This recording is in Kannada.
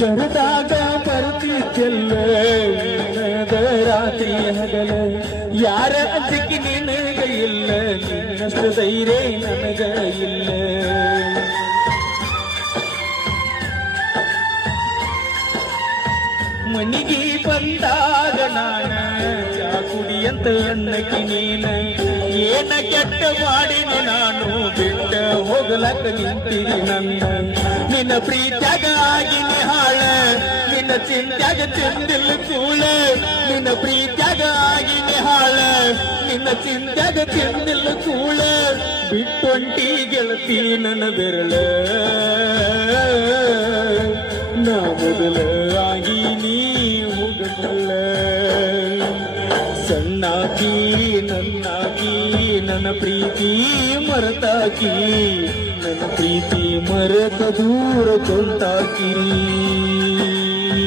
ಕರೆದಾಗ ಬರ್ತಿದ್ದೆಲ್ಲ ನಿನ್ನದ ರಾತ್ರಿ ಹಗಲ ಯಾರ ಅಂಜಿಕೆ ನಿನಗ ಇಲ್ಲ ನಿನ್ನಷ್ಟು ಧೈರ್ಯ ನನಗ ಇಲ್ಲ ಮನಿಗೆ ಬಂದಾಗ ನಾನ ಚಾ ಕುಡಿಯಂತ ಅನ್ನಕ್ಕೆ ನೀನ ಏನ ಕೆಟ್ಟ ಮಾಡಿನ ನಾನು ಬಿಟ್ಟ ಹೋಗಲಕ್ಕ ನಿಂತಿರಿ ನನ್ನ ನಿನ್ನ ಪ್ರೀತ್ಯಾಗ ಆಗಿನಿ ಹಾಳ ನಿನ್ನ ಚಿಂತ್ಯಾಗ ಚಿಂದಿಲ್ಲ ಕೂಳ ನಿನ್ನ ಪ್ರೀತ್ಯಾಗ ಆಗಿನಿ ಹಾಳ ನಿನ್ನ ಚಿಂತ್ಯಾಗ ಚಿಂದಿಲ್ಲ ಕೂಳ ಬಿಟ್ಟೊಂಟಿ ಗೆಳತಿ ನನ್ನ ಬೆರಳ ನಾ ಮೊದಲ ಆಗಿ ನೀ ಹೋಗಬಲ್ಲ ಸಣ್ಣಾಕಿ ನನ್ನಾಕಿ ನನ್ನ ಪ್ರೀತಿ ಮರೆತಾಕಿ ನನ್ನ ಪ್ರೀತಿ ಮರೆತ ದೂರ ಕೊಂತಾಕಿ